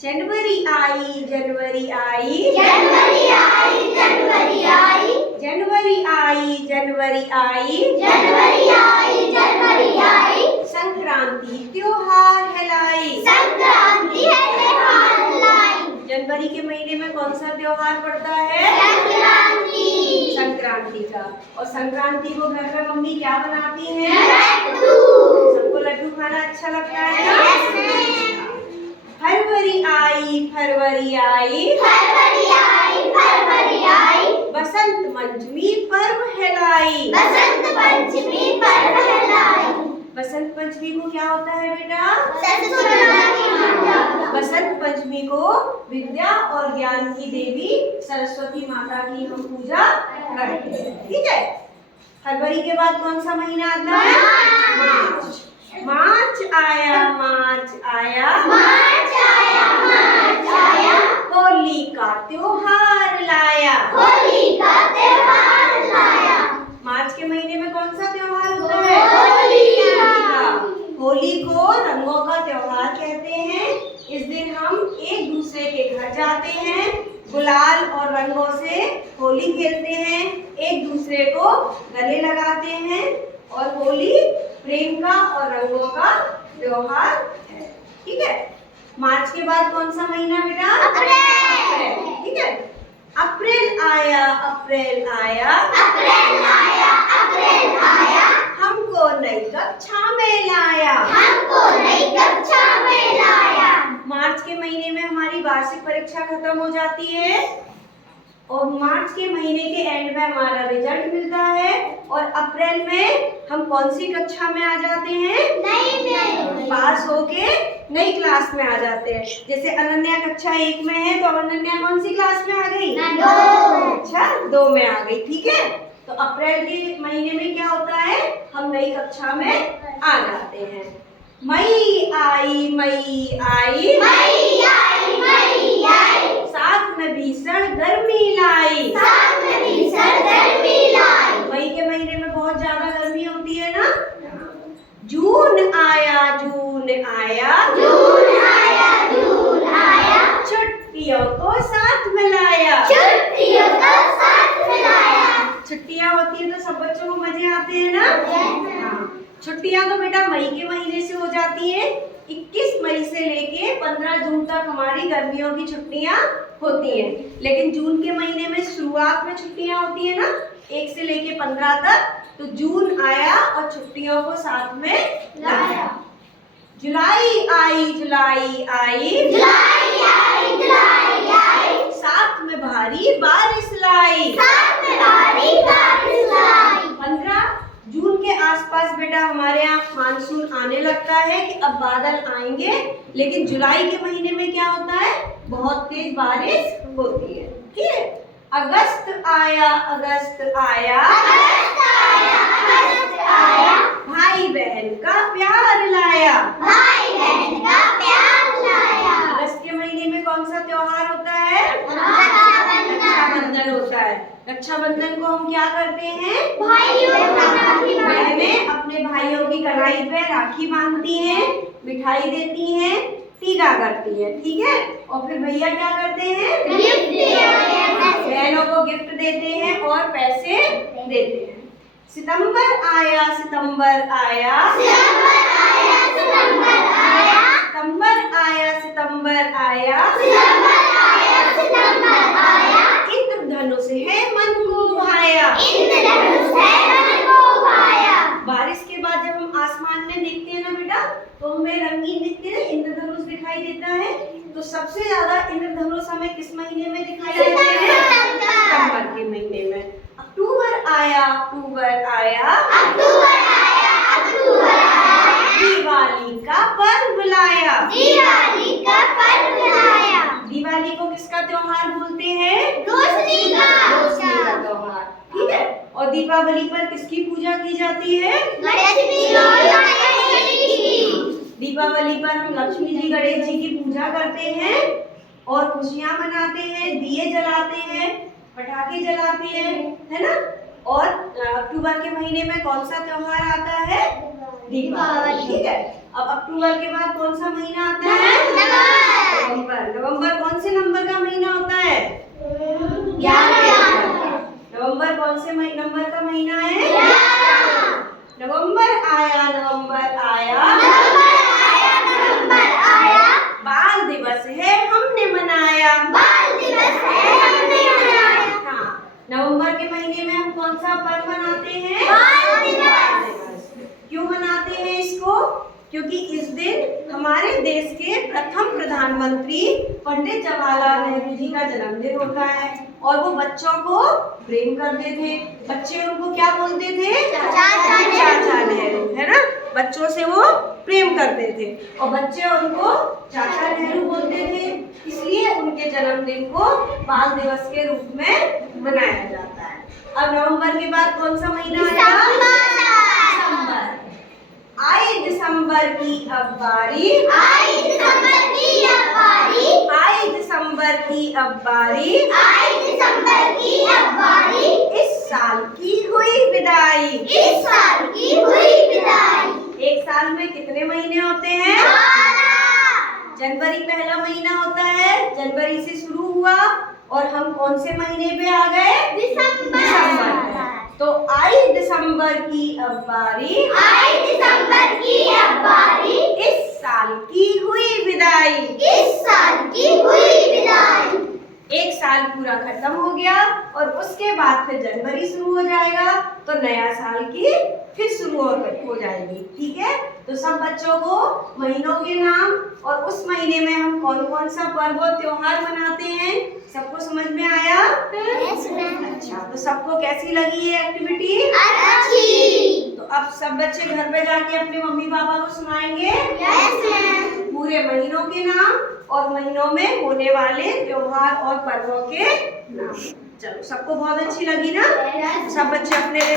जनवरी आई, जनवरी आई, जनवरी आई, जनवरी आई, जनवरी आई, जनवरी आई, जनवरी आई, जनवरी आई, संक्रांति त्योहार है संक्रांति है त्योहार लाई, जनवरी के महीने में कौन सा त्योहार पड़ता है? संक्रांति, संक्रांति का। और संक्रांति को घर में मम्मी क्या बनाती है? लड्डू, सबको लड्डू खाना अच्छा लगता है ना? फरवरी आई, फरवरी आई, फरवरी आई, फरवरी आई, बसंत पंचमी पर्व है बसंत पंचमी पर्व है लाई, बसंत पंचमी को क्या होता है बेटा? सरस्वती की पूजा, बसंत पंचमी को विद्या और ज्ञान की देवी सरस्वती माता की हम पूजा करते हैं। ठीक है। फरवरी के बाद कौन सा महीना आता है? मार्च। मार्च आया, मार्च आया, मार्च आया, मार्च आया, होली का त्योहार लाया। होली का त्योहार लाया, मार्च के महीने में कौन सा त्योहार होता है? होली का। होली को रंगों का त्योहार कहते हैं। इस दिन हम एक दूसरे के घर जाते हैं, गुलाल और रंगों से होली खेलते हैं, एक दूसरे को गले लगाते हैं और होली प्रेम का और रंगों का त्योहार है। ठीक है। मार्च के बाद कौन सा महीना बेटा? अप्रैल। ठीक है। अप्रैल आया, अप्रैल आया, अप्रैल आया, अप्रैल आया, हमको नई कक्षा में लाया। हमको नई कक्षा में लाया, मार्च के महीने में हमारी वार्षिक परीक्षा खत्म हो जाती है और मार्च के महीने के एंड में हमारा रिजल्ट मिलता है और अप्रैल में हम कौन सी कक्षा में आ जाते हैं? नई पास होके नई क्लास में आ जाते हैं। जैसे अनन्या कक्षा 1 में है तो अनन्या कौन सी क्लास में आ गई? 2। अच्छा, 2 में आ गई। ठीक है। तो अप्रैल के महीने में क्या होता है? हम नई कक्षा में आ जाते हैं। मई आई, मई आई, मई आई, मई आई, साथ में भीषण गर्मी लाई। साथ में भीषण गर्मी लाई, मई के महीने में बहुत ज्यादा गर्मी होती है ना? जून आया, जून आया, जून आया, जून आया, छुट्टियों को साथ में लाया। छुट्टियों का साथ में लाया, छुट्टियां होती है तो सब बच्चों को मजे आते हैं ना? हाँ। छुट्टियां तो बेटा मई के महीने से हो जाती है। 21 मई से लेके 15 जून तक हमारी गर्मियों की छुट्टियां होती हैं। लेकिन जून के महीने में शुरुआत में छुट्टियां होती है ना, 1 से लेके 15 तक। तो जून आया और छुट्टियों को साथ में लाया। जुलाई आई, जुलाई आई, जुलाई आई, जुलाई आई, साथ में भारी बारिश लाई। साथ में भारी बारिश लाई, 15 जून के आसपास बेटा हमारे यहाँ मानसून आने लगता है कि अब बादल आएंगे। लेकिन जुलाई के महीने में क्या होता है? बहुत तेज बारिश होती है। ठीक है। अगस्त आया, अगस्त आया, अगस्त आया, अगस्त आया, भाई बहन का प्यार लाया। भाई बहन का प्यार लाया, अगस्त के महीने में कौन सा त्योहार होता है? रक्षाबंधन, रक्षाबंधन होता है। रक्षाबंधन को हम क्या करते हैं? भाइयों को राखी बांधते बहनें अपने भाइयों की कलाई पे राखी बांधती हैं, मिठाई देती हैं, टीका करती हैं। ठीक है। और फिर भैया क्या करते हैं? गिफ्ट देते हैं, बहनों को गिफ्ट देते हैं और पैसे देते हैं। सितंबर आया, सितंबर आया, सितंबर आया, सितंबर आया, सितंबर आया, सितंबर आया, सितंबर आया, सितंबर आया, इंद्रधनुष है मन को भाया। इंद्रधनुष है मन को भाया, बारिश के बाद जब हम आसमान में देखते हैं ना बेटा, तो हमें रंगीन दिखते हैं, इंद्रधनुष दिखाई देता है। तो सबसे ज्यादा इंद्रधनुष हमें किस महीने में दिखाई देते हैं? सितंबर के महीने में। अक्टूबर आया, अक्टूबर आया, अक्टूबर आया, अक्टूबर आया, दिवाली का पर्व लाया। दिवाली का पर्व लाया, दिवाली को किसका त्योहार बोलते हैं? रोशनी का, रोशनी का त्योहार। ठीक है। और दीपावली पर किसकी पूजा की जाती है? लक्ष्मी और गणेश की, दीपावली पर हम लक्ष्मी जी गणेश जी की पूजा करते हैं और खुशियां मनाते हैं, दिए जलाते हैं, पटाखे जलाते हैं, है ना? और अक्टूबर के महीने में कौन सा त्योहार आता है? दीपावली। ठीक है। अब अक्टूबर के बाद कौन सा महीना आता है? नवंबर। नवंबर। देश के प्रथम प्रधानमंत्री पंडित जवाहरलाल नेहरू जी का जन्मदिन होता है और वो बच्चों को प्रेम करते थे। बच्चे उनको क्या बोलते थे? चाचा नेहरू, है ना। बच्चों से वो प्रेम करते थे और बच्चे उनको चाचा नेहरू बोलते थे, इसलिए उनके जन्मदिन को बाल दिवस के रूप में मनाया जाता है। अब नवंबर के बाद कौन सा महीना आएगा? दिसंबर। आए दिसंबर की अब बारी, आई दिसंबर की अब बारी, आए दिसंबर की अब बारी, आई दिसंबर की अब बारी, इस साल की हुई विदाई। इस साल की हुई विदाई। एक साल में कितने महीने होते हैं? 12। जनवरी पहला महीना होता है, जनवरी से शुरू हुआ और हम कौन से महीने पे आ गए? दिसंबर। तो आई दिसंबर की अब बारी, आई दिसंबर की अब बारी, इस साल की हुई विदाई। इस साल की हुई विदाई। एक साल पूरा खत्म हो गया और उसके बाद फिर जनवरी शुरू हो जाएगा, तो नया साल की फिर शुरू हो जाएगी। ठीक है, तो सब बच्चों को महीनों के नाम और उस महीने में हम कौन कौन सा पर्व और त्योहार मनाते हैं सबको समझ में आया? अच्छा, तो सबको कैसी लगी ये एक्टिविटी? अच्छी। तो अब सब बच्चे घर पे जाके अपने मम्मी पापा को सुनाएंगे यस मैम। पूरे महीनों के नाम और महीनों में होने वाले त्योहार और पर्वों के नाम। चलो, सबको बहुत अच्छी लगी ना? Yes. सब बच्चे अपने लिए